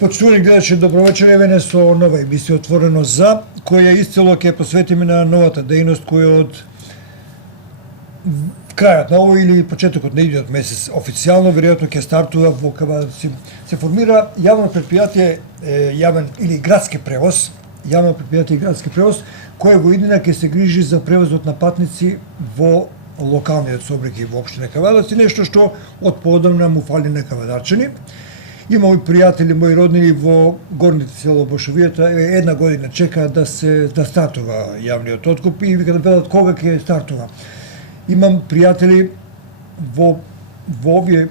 Почитувани гледачи, добро вечер, еве со нова емисија Отворено за, која исцело ќе посветиме на новата дејност која од крајот на овој или почетокот на идниот месец официјално веројатно ќе стартува во се формира јавно предпријатие јавен или градски превоз, јавно предпријатие градски превоз кој во иднина ќе се грижи за превозот на патници во локалниот сообраќај во општина Кавадарци, нешто што од поодамна му фали на кавадарчани. Има мои пријатели, мои роднини во горните село Бошовијата, една година чекаат да стартува јавниот откуп и вика да велат кога ќе стартува. Имам пријатели во овие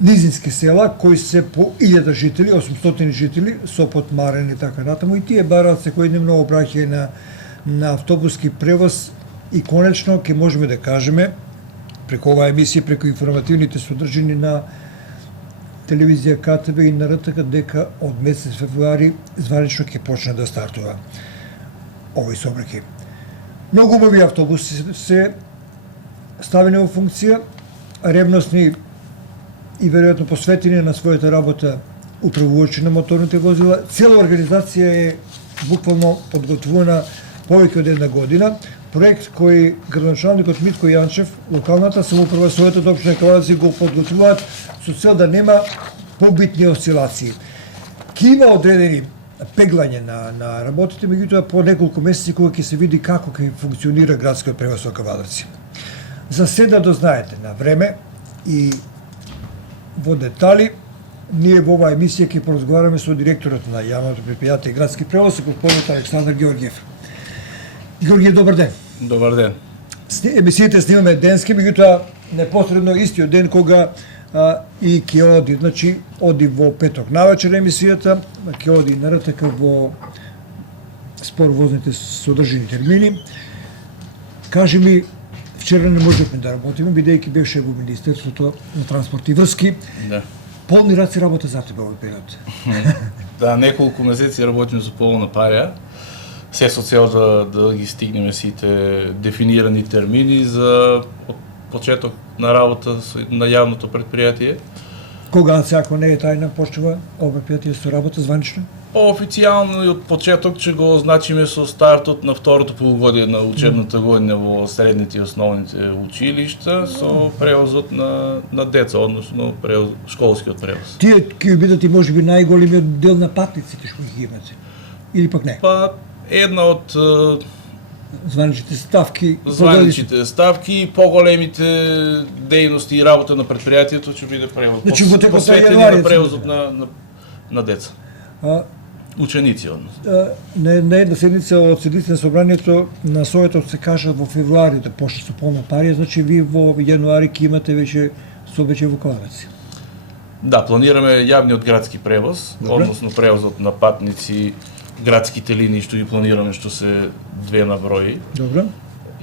низински села кои се по 1000 жители, 800 жители, Сопот, Марен и така натаму, и тие бараат секојдневно обраќање на автобуски превоз и конечно ќе можеме да кажеме преку оваа емисија, преку информативните содржини на телевизија КТВ и на РТК дека од месец февруари званично ќе почне да стартува овој сообраќај. Многу убави автобуси се ставени во функција, ревностни и веројатно посветени на својата работа управувачи на моторните возила. Цела организација е буквално подготвувана повеќе од една година. Проект кој градоначалникот Митко Јанчев, локалната самоуправа, Советот општина Кавадарци го подготвуваат со цел да нема побитни осцилации. Ке има одредени пеглање на работите, меѓутоа по неколку месеци кога ќе се види како ќе функционира градскиот превоз во Кавадарци. За сега дознаете на време и во детали, ние во оваа емисија ќе поразговараме со директорот на јавното предпријатие градски превоз, господинот Александар Ѓорѓиев. Ѓорѓиев, добар ден. Добар ден. Емисиите снимаме денски, меѓутоа непосредно истиот ден кога и ќе оди, значи оди во петок навечер емисијата, ќе оди на РТК во спор возните содржини термини. Кажи ми, вчера не можевме да работиме, бидејќи беше во Министерството на транспорт и врски. Да. Полни раци работа за тебе овој период. Да, неколку месеци работиме за полна парја. Се со цел да ги стигнеме сите дефинирани термини за почеток на работа на јавното предпријатие. Кога се, ако не е тајна, почнува ова предпријатие со работа званично? Официјално и од почеток ќе го означиме со стартот на второто полугодие на учебната година во средните и основните училишта со превозот на деца, односно школскиот превоз. Тие ќе бидат и можеби најголемиот дел на патниците што ги имате. Или пак не? Па една од званичните ставки и поголемите дејности и работа на предпријатието ќе биде превоз. Значи, посветени на превозот на деца. Ученици, односно. На една седница од седниците на собранието на Советот се кажа во февруари да почне со полна парија, значи ви во јануари ќе имате веќе сообраќај во Кавадарци. Да, планираме јавниот градски превоз, односно превозот на патници, градските линии што ги планираме, што се 2 на број. Добро.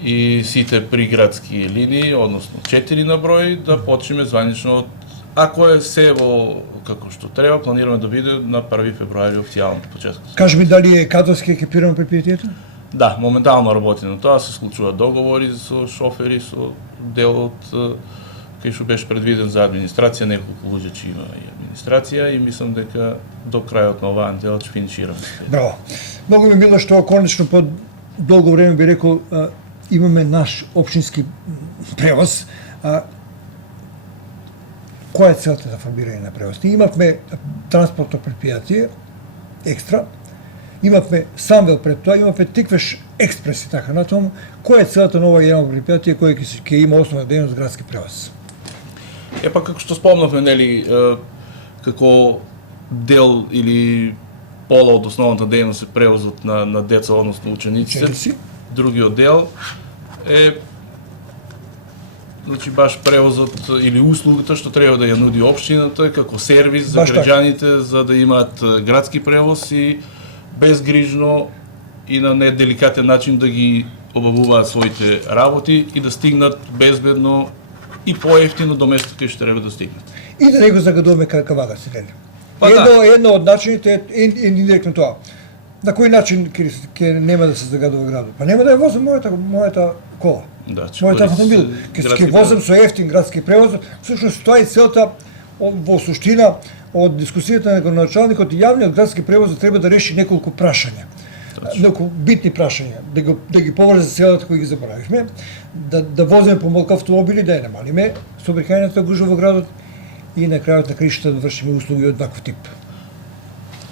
И сите приградски линии, односно 4 на број, да почнеме званично од, ако е се во како што треба, планираме да биде на 1 февруари официјално почеток. Кажи ми дали е кадрски екипирано предпријатието? Да, моментално работи на тоа, се склучуваат договори со шофери, со дел од кај што беше предвиден за администрација, неколку луѓе че има и администрација и мислам дека до крајот на оваа недела ќе финишираме. Браво. Многу ми било што конечно по долго време би рекол имаме наш општински превоз. Која е целта за формирање на превоз? Ние имавме транспортно предпријатие, екстра, имавме Самвел пред тоа, имавме Тиквеш експрес и така натаму. Која е целта на ова јавно предпријатие кој ќе има основна дејност градски превоз? Епа како што спомнавме, нели, како дел или пола од основната дејност е превозот на деца, односно учениците. Другиот дел е значи баш превозот или услугата што треба да ја нуди општината како сервис за граѓаните за да имаат градски превоз и безгрижно и на неделикатен начин да ги обавуваат своите работи и да стигнат безбедно и поевтино до местото кај што треба да стигнат. И да не го загадуваме Кавадарци, нели? Па едно од начините е индиректно тоа. На кој начин ќе нема да се загадува градот? Па нема да ја возам мојата кола. Да, мојот автомобил. Ќе возам со ефтин градски превоз. Всушност тоа е целта во суштина од дискусијата на градоначалникот, јавниот градски превоз треба да реши неколку прашања. Неколку битни прашања, да ги поврзе селата кои ги заборавивме, да возиме помалку автомобили, да ја намалиме сообраќајната гужва во градот и на крајот на краишта да вршиме услуги од ваков тип.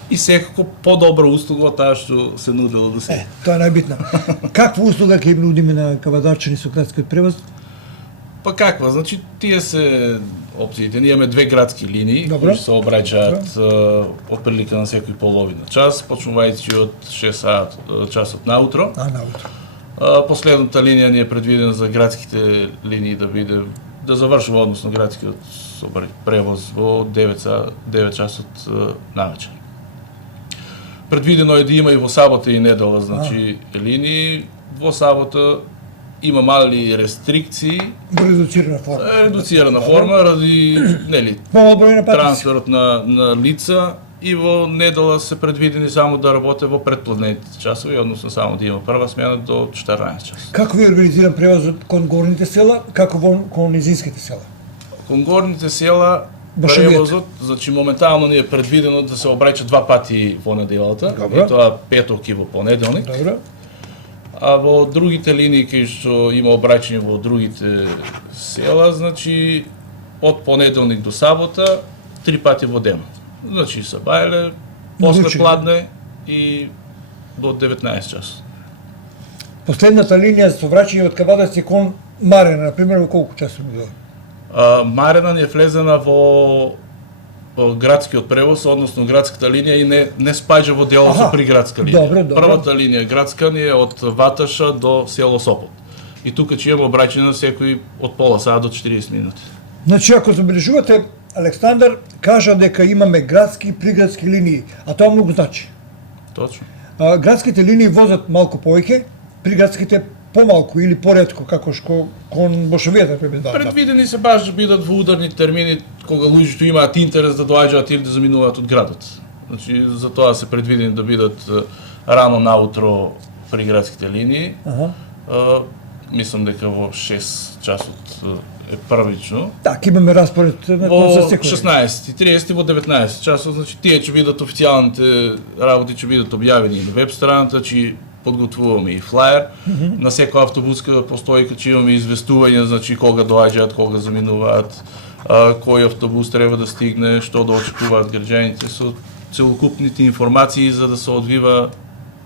И секако подобра услуга од таа што се нудела до сега. Тоа е најбитно. Каква услуга ќе им нудиме на кавадарчани со градскиот превоз? Па каква? Значи, тие се опциите. Ние имаме две градски линии, Добро. кои се обраќаат отприлика на секој половина час, почнувајќи од 6 часот наутро. Наутро. Последната линија ни е предвидена за градските линии да завршува, односно градскиот превоз во 9 часот навечер. Предвидено е да има и во сабота и недела, значи линии. Во сабота има мали рестрикции. Во редуцирана форма. Редуцирана форма ради помал број на патници. трансферот на лица, и во недела се предвидени само да работе во предпладневните часови, односно само да има прва смена до 14 часа. Како ви организиран превозот кон горните села, како кон низинските села? Кон горните села Башовијата. превозот, значи моментално ни е предвидено да се обраќа 2 пати во неделата, Добро. и тоа петок и во понеделник. Добро. А во другите линии кои што има обраќање во другите села, значи од понеделник до сабота 3 пати во ден. Значи се бајле, после Звучи. пладне и до 19 часа. Последната линија со враќање од Кавадарци кон Марена, на пример, во колку часови дојде? Марена ни е влезена во градскиот превоз, односно градската линија и не спаѓа во делот со приградска линија. Добро. Првата линија градска ни е од Ваташа до село Сопот. И тука ќе имаме обраќање на секој од пола сат до 40 минути. Значи, ако забележувате, Александар кажа дека имаме градски и приградски линии, а тоа многу значи. Точно. Градските линии возат малку повеќе, приградските помалку или поретко, како што кон Бошовијата пребедава. Предвидени се баш да бидат во ударни термини кога луѓето имаат интерес да доаѓаат или да заминуваат од градот. Значи за тоа се предвидени да бидат рано наутро приградските линии. Мислам дека во 6 часот е првично. Така, имаме распоред на Во за секој. 16:30 во 19 часот, значи тие ќе бидат официјалните работи, ќе бидат објавени на веб страната, че подготвуваме и флаер. На секоја автобуска постојка ќе имаме известување, значи кога доаѓаат, кога заминуваат, кој автобус треба да стигне, што да очекуваат граѓаните со целокупните информации за да се одвива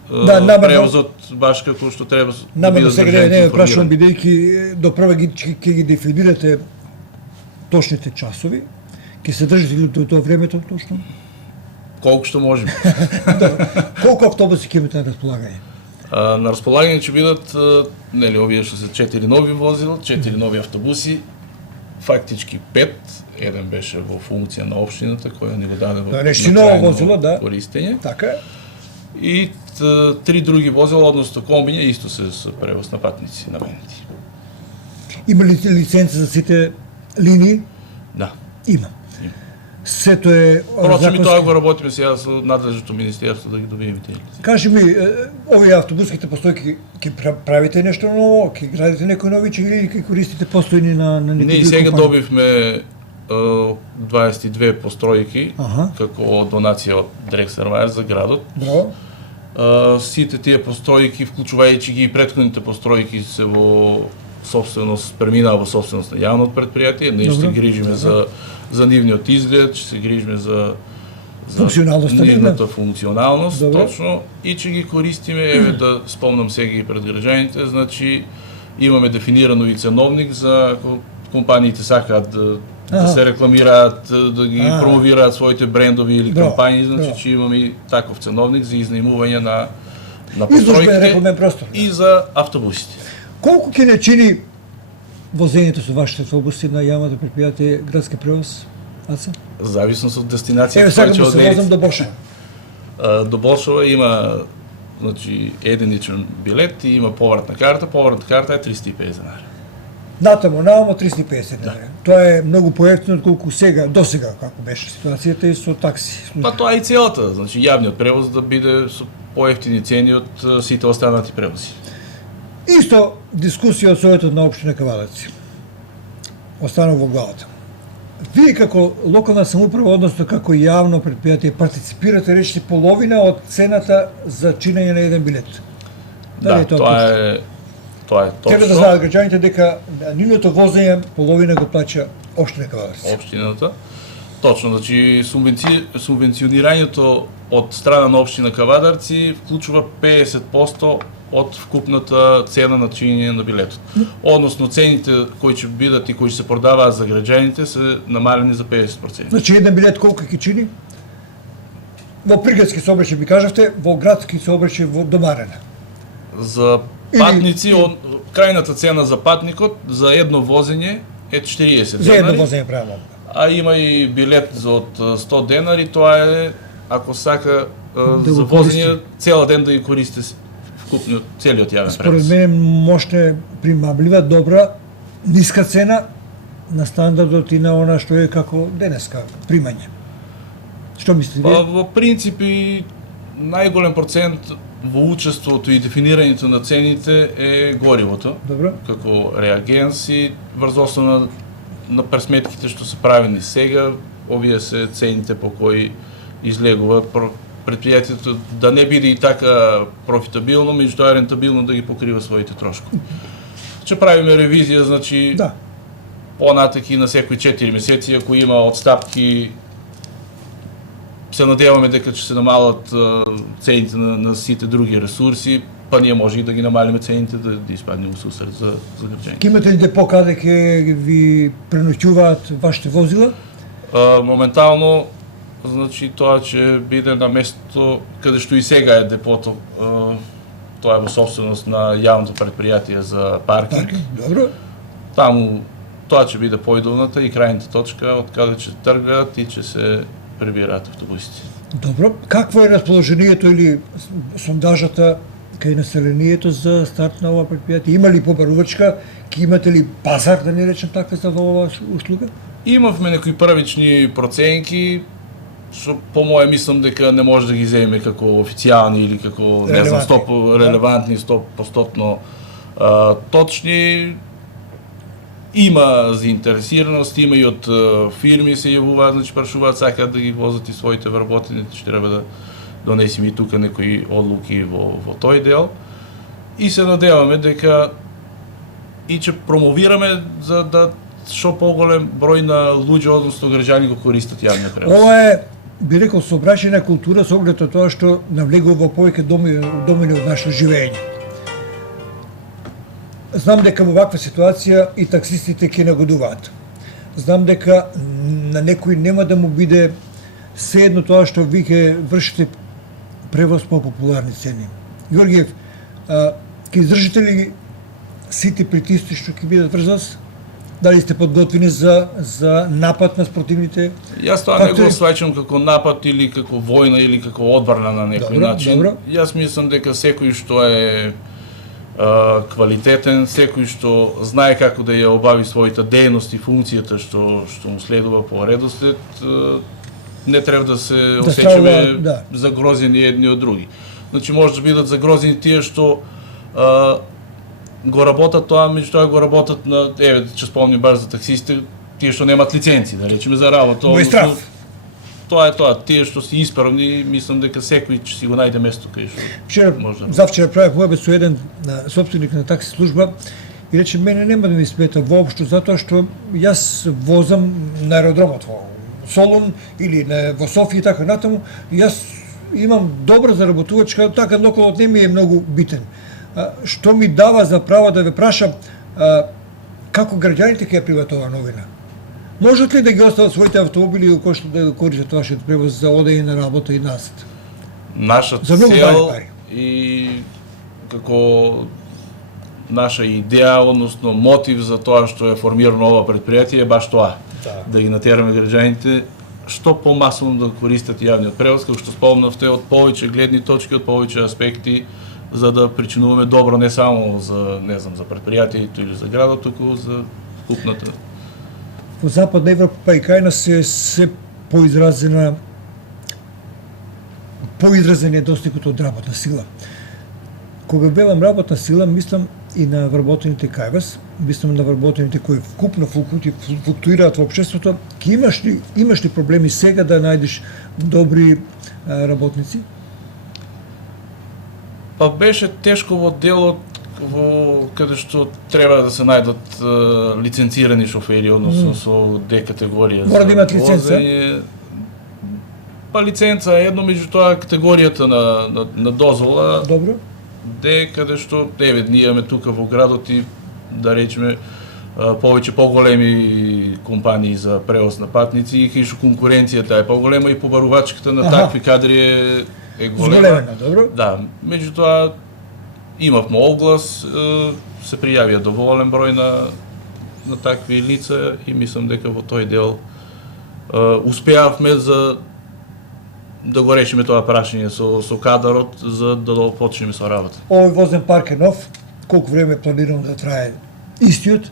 превозот баш како што треба да бидат сега не прашувам, бидејќи до прва ќе ги дефинирате точните часови, ќе се држите до тоа времето точно? Колку што можеме. Колку автобуси ќе имате на располагање? На располагање ќе бидат овие што се 4 нови возила, 4 нови автобуси, фактички 5, еден беше во функција на општината која ни го даде во трајно користење. Така е. И 3 други возила, односно комбиња, исто се со превоз на патници наменети. Има ли лиценца за сите линии? Да. Има. Сето е Впрочем, и тоа го работиме сега со надлежното министерство да ги добиеме тие лиценци. Кажи ми, овие автобуските постојки ќе правите нешто ново, ќе градите некои нови или ќе користите постојни на некои Ние сега добивме 22 постројки како донација од Дрексермајер за градот. Браво. Сите тие постројки, вклучувајќи ги и претходните постројки, се во собственост, преминаа во собственост на јавното предпријатие. Ние ще грижиме за нивниот изглед, ќе се грижиме за нивната функционалност, точно, и ќе ги користиме, еве да спомнам сега и пред граѓаните, значи имаме дефинирано и ценовник за ако компаниите сакаат да се рекламираат, да ги промовираат своите брендови или кампањи, значи ќе имаме и таков ценовник за изнајмување на постројките и за автобусите. Колку ќе не чини возењето со вашите автобуси на јавното предпријатие градски превоз? Зависност од дестинацијата. Еве сакам да се возам до Бошова. До Бошова има единичен билет и има повратна карта. Повратна карта е 350 денари. Натаму, наомо 350 денари. Тоа е многу поевтино отколку досега како беше ситуацијата и со такси. Па тоа е и целата, значи јавниот превоз да биде со поевтини цени од сите останати превози. Исто дискусија од Советот на општина Кавадарци. Останува во главата. Вие како локална самоуправа, односно како јавно предпријатие, партиципирате речите половина од цената за чинење на еден билет. Да, тоа е точно. Треба да знаат граѓаните дека нивното возење половина го плаќа општина Кавадарци. Општината. Точно, значи субвенционирањето од страна на општина Кавадарци вклучува 50% од вкупната цена на чинење на билетот. Односно цените кои ќе бидат и кои ќе се продаваат за граѓаните се намалени за 50%. Значи еден билет колку ќе чини? Во приградски сообраќај би кажавте, во градски сообраќај во Домарена. За патници, крајната цена за патникот за едно возење е 40 денари. За едно возење правилно. А има и билет за од 100 денари, тоа е ако сака за возење цел ден да ги користи вкупно целиот јавен превоз. Според мене моште примамлива, добра, ниска цена на стандардот и на она што е како денеска примање. Што мислите вие? Во принципи најголем процент во учеството и дефинирањето на цените е горивото. Добро. Како реагенс и врз основа на пресметките што се правени сега, овие се цените по кои излегува предпријатието да не биде и така профитабилно, меѓутоа е рентабилно да ги покрива своите трошкови. Ќе правиме ревизија, значи Да. понатак и на секои 4 месеци, ако има отстапки, се надеваме дека ќе се намалат цените на сите други ресурси, па ние може и да ги намалиме цените да испаднеме во сусрет за граѓаните. Ке имате ли депо каде ќе ви преноќуваат вашите возила? Моментално, значи тоа ќе биде на место каде што и сега е депото. Тоа е во собственост на јавното предпријатие за паркинг. Добро. Таму тоа ќе биде поидолната и крајната точка од каде ќе тргаат и ќе се прибираат автобусите. Добро. Какво е расположението или сондажата кај населението за старт на ова предпријатие? Има ли побарувачка? Ке имате ли пазар, да не речем така, за оваа услуга? Имавме некои првични проценки, што по моje мислам дека не може да ги земеме како официјални или како не знам 100 релевантни, 100% точни. Има заинтересираност, има и од фирми се јавуваат, значи прашуваат, сакаат да ги возат и своите вработени, ќе треба да донесеме и тука некои одлуки во тој дел. И се надеваме дека и ќе промовираме за да што поголем број на луѓе, односно граѓани го користат јавниот превоз. Ова е, би рекол, сообраќајна култура со оглед на тоа што навлегува во повеќе домени од нашето живење. Знам дека во ваква ситуација и таксистите ќе нагодуваат. Знам дека на некој нема да му биде седно тоа што ви ќе вршите превоз по популарни цени. Георгиев, ќе издржите ли сите притисци што ќе бидат врз вас? Дали сте подготвени за напад на спротивните? Јас тоа не го сваќам како напад или како војна или како одбрана на некој начин. Добро. Јас мислам дека секој што е квалитетен, секој што знае како да ја обави својата дејност и функцијата што му следува по редослед, не треба да се осеќаме загрозени едни од други. Значи може да бидат загрозени тие што го работат тоа, меѓутоа го работат на, еве, ќе спомним баш за таксистите, тие што немат лиценци, да речеме, за работа. Тоа е тоа, тие што се исправни, мислам дека секој ќе си го најде место кај што може. Завчера правев мојбе со еден собственик на такси служба и рече, мене нема да ми смета воопшто, затоа што јас возам на аеродромот во Солун или во Софија и така натаму, јас имам добра заработувачка, така локалот не ми е многу битен. Што ми дава за право да ве прашам како граѓаните ќе ја примат оваа новина? Можат ли да ги остават своите автомобили кои што да користат вашиот превоз за одење на работа и назад? Наша цел и како наша идеја, односно мотив за тоа што е формирано ова предпријатие е баш тоа. Да ги натераме граѓаните што помасовно да користат јавниот превоз, како што спомнавте, од повеќе гледни точки, од повеќе аспекти, за да причинуваме добро не само за, не знам, за предпријатието или за градот, туку за вкупната. Во Западна Европа па и кај нас се поизразен недостигот од работна сила. Кога велам работна сила, мислам и на вработените кај вас, мислам на вработените кои вкупно флуктуираат во општеството, имаш ли проблеми сега да најдеш добри работници? Па беше тешко во делот каде што треба да се најдат лиценцирани шофери, односно со Д категорија. Мора да имат лиценца? Па лиценца е едно, меѓутоа категоријата на дозвола. Добро. Д каде што ние имаме тука во градот и да речеме повеќе поголеми компании за превоз на патници и кај што конкуренцијата е поголема и побарувачката на такви кадри е голема. Зголемена, добро. Да, меѓутоа имавме оглас, се пријавија доволен број на такви лица и мислам дека во тој дел успеавме за да го решиме тоа прашање со кадарот за да почнеме со работа. Овој возен парк е нов. Колку време планирано да трае истиот?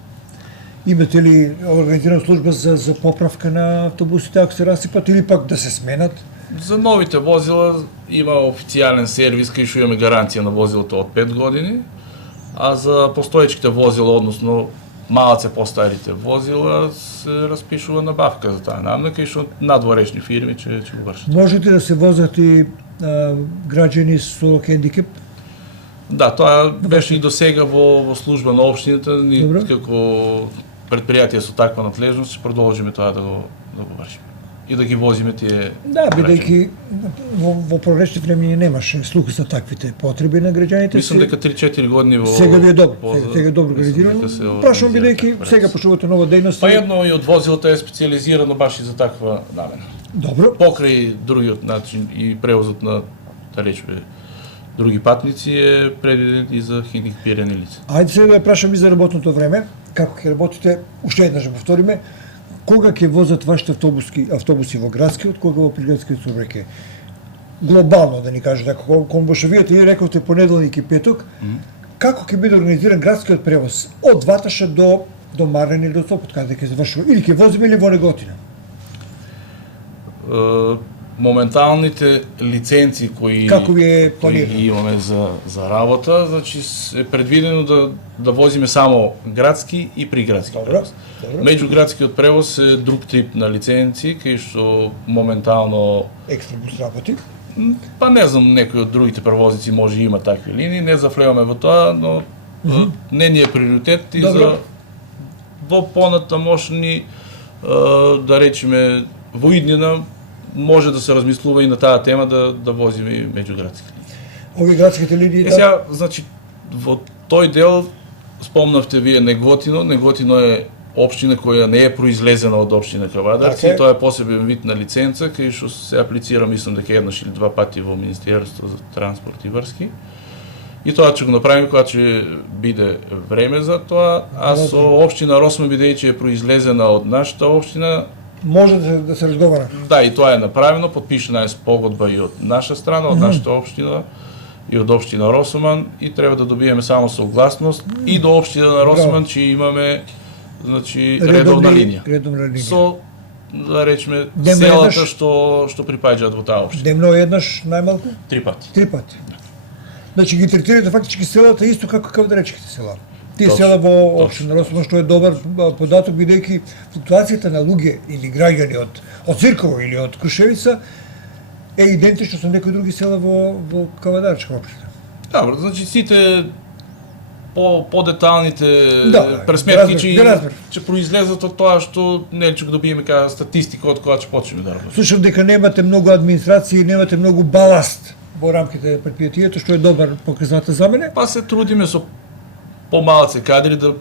Имате ли организирана служба за поправка на автобусите ако се расипат или пак да се сменат? За новите возила има официјален сервис кај што имаме гаранција на возилото од 5 години, а за постоечките возила, односно малце постарите возила, се распишува набавка за таа намна, кај што надворешни фирми ќе го вршат. Можете да се возат и граѓани со хендикеп? Да, тоа беше и до сега во служба на општината, ни како предпријатие со таква надлежност ќе продолжиме тоа да го вршиме и да ги возиме тие. Да, бидејќи во пролетни време немаше слух за таквите потреби на граѓаните. Мислам дека 3-4 години во сега ви е добро, сега е добро организирано. Прашувам бидејќи сега почнувате нова дејност. Па едно и од возилото е специјализирано баш и за таква намена. Добро. Покрај другиот начин и превозот на, да речеме, други патници е предвиден и за хендикепирани лица. Ајде сега да ја прашам и за работното време. Како ќе работите? Уште еднаш да повториме. Кога ќе возат вашите автобуси во градскиот, кога во приградскиот сообраќај? Глобално да ни кажете, ако комбошевијата и рековте понеделник и петок, како ќе биде организиран градскиот превоз од Ваташа до Марен или до Сопот, каде ќе завршува? Или ќе возиме или во Неготина? Моменталните лиценци кои имаме за работа, значи е предвидено да возиме само градски и приградски превоз. Меѓуградскиот превоз е друг тип на лиценци, кај што моментално Екстрабус работи. Па не знам, некои од другите превозници може има такви линии, не зафлеваме во тоа, но не ни е приоритет и за во понатамошни, да речеме, во иднина може да се размислува и на таа тема да возиме и меѓуградски линии. Овие градските линии сега, значи, во тој дел спомнавте вие Неготино. Неготино е општина која не е произлезена од општина Кавадарци, тоа е посебен вид на лиценца кај што се аплицира, мислам дека еднаш или два пати во Министерството за транспорт и врски. И тоа ќе го направиме кога ќе биде време за тоа, а со општина Росман, бидејќи е произлезена од нашата општина, може да се разговара. Да, и тоа е направено, подпишана е спогодба и од наша страна, од нашата општина и од општина Росман, и треба да добиеме само согласност и до општина на Росман, че имаме, значи, редовна линија. Со, да речеме, селата што припаѓаат во таа општина. Дневно еднаш најмалку? 3 пати. 3 пати. Значи ги третирате фактички селата исто како кавадаречките села. Тие села во општина Росман, што е добар податок, бидејќи флуктуацијата на луѓе или граѓани од Цирково или од Крушевица е идентично со некои други села во Кавадарчка општина. Добро, значи сите по-деталните пресметки ќе произлезат од тоа што не ќе добиеме кај статистика од која ќе почнеме да работиме. Слушам дека немате многу администрација и немате многу баласт во рамките на предпријатието, што е добар показател за мене. Па се трудиме со помалце кадри да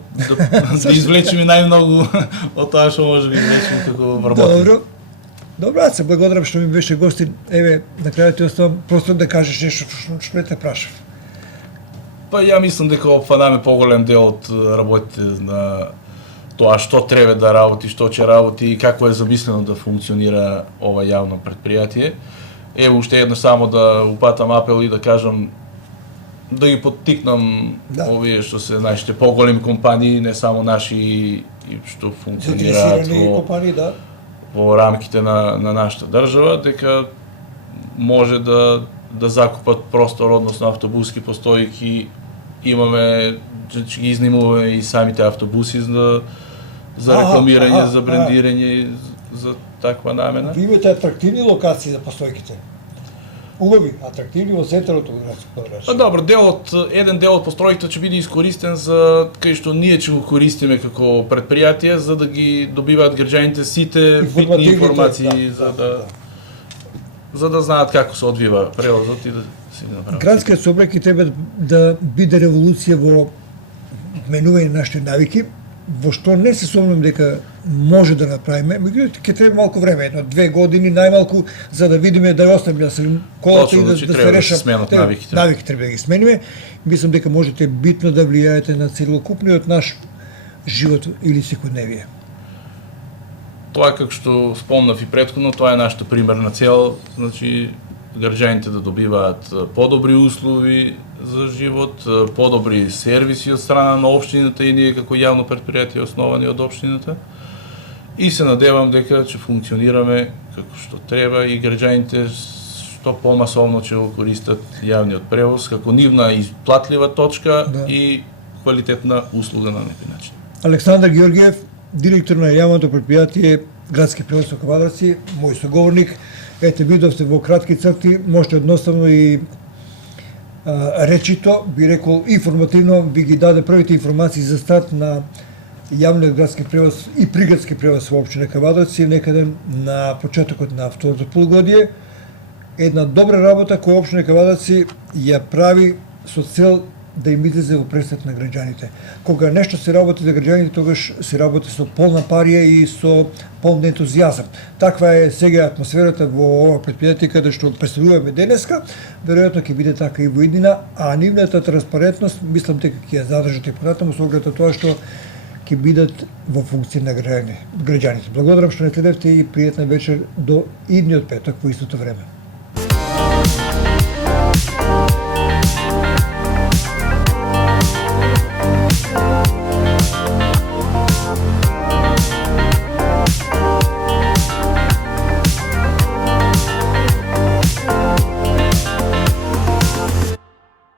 извлечеме најмногу од тоа што може да извлечеме како вработени. Добро, се благодарам што ми беше гостин. Еве, на крајот ти оставам просто да кажеш нешто што не те прашав. Па ја мислам дека опфанаме поголем дел од работите на тоа што треба да работи, што ќе работи и како е замислено да функционира ова јавно предпријатие. Ево уште едно само да упатам апел и да кажам, да ги поттикнам овие што се нашите поголеми компании, не само наши, што функционираат во рамките на нашата држава, дека може да закупат простор, односно автобуски постојки имаме, че ги изнимуваме и самите автобуси за рекламирање, за брендирање, за таква намена. Ви имате атрактивни локации за постојките. Убави, атрактивни во центарот на градското подрачје. Добро, еден дел од постројките ќе биде искористен за кај што ние ќе го користиме како предпријатие за да ги добиваат граѓаните сите битни информации за да знаат како се одвива превозот и да си направат. Градскиот сообраќај треба да биде револуција во менување на нашите навики, во што не се сомнам дека може да направиме, меѓутоа ќе треба малку време, 1-2 години најмалку за да видиме да оставиме да се колата и да се реша навиките. Навики треба да ги смениме. Мислам дека можете битно да влијаете на целокупниот наш живот или секојдневие. Тоа како што спомнав и претходно, тоа е нашата примерна цел, значи граѓаните да добиваат подобри услови за живот, подобри сервиси од страна на општината и ние како јавно предпријатие основани од општината. И се надевам дека ќе функционираме како што треба и граѓаните што помасовно ќе го користат јавниот превоз како нивна исплатлива точка и квалитетна услуга на некој начин. Александар Георгиев, директор на јавното предпријатие Градски превоз во Кавадарци, мој соговорник. Ете, видовте во кратки црти, можете едноставно и речито, би рекол информативно, би ги даде првите информации за старт на јавниот градски превоз и приградски превоз во општина Кавадарци, некаде на почетокот на второто полугодие. Една добра работа која општина Кавадарци ја прави со цел да им излезе во пресет на граѓаните. Кога нешто се работи за граѓаните, тогаш се работи со полна парија и со полн ентузијазам. Таква е сега атмосферата во ова предпријатие каде што представуваме денеска, веројатно ќе биде така и во иднина, а нивната транспарентност мислам дека ќе ја задржат и понатаму со оглед на тоа што ќе бидат во функција на граѓаните. Благодарам што не следевте и пријатна вечер до идниот петок во истото време.